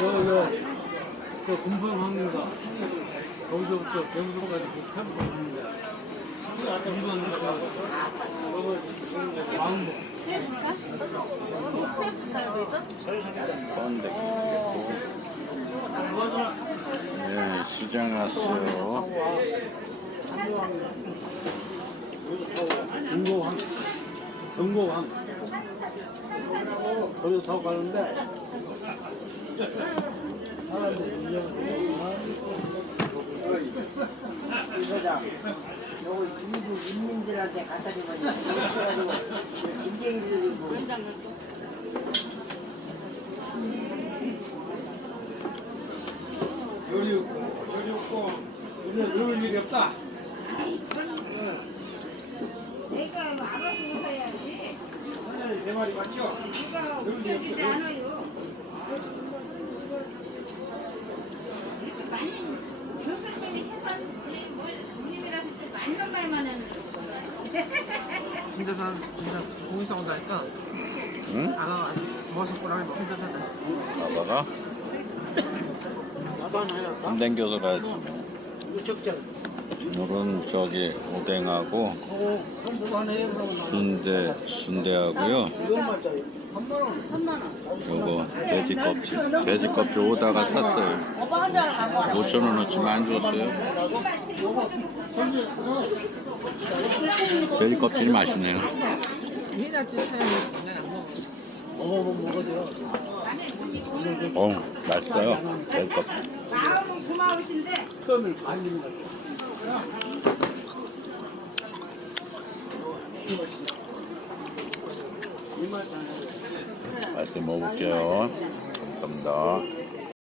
저저 저 금성항인가 거기서부터 경주까지 그 있는데 이번 그 저거 왕복. 건데 예, 시장 왔어요. 금고항 금고항 거기서 타고 가는데 이 이거다. 요거 이부 인민들한테 갖다 주면 그래가지고 김쟁이들이고 저리 없고 저리 없고 우리는 그럴 일이 없다. 내가 알아서 웃어야지. 하나님 내 말이 맞죠? 누가 웃겨주지 않아요. 많이 교수님이 해봤지 뭘 누님이라서 또 맞는 말만 했는데. 진짜 사 진짜 고기사 온다니까 응? 아가 버섯 꼬라미 혼자 사다 아빠가 안 댕겨서 가야지. 오늘은 저기 오뎅하고 순대 순대하고요. 요거 돼지 껍질 돼지 껍질 오다가 샀어요. 5천 원어치면 안 줬어요. 돼지 껍질이 맛있네요. 어 맛있어요. 돼지 껍질. 마음은 고마우신데. 맛있게 먹어볼게요. 감사합니다.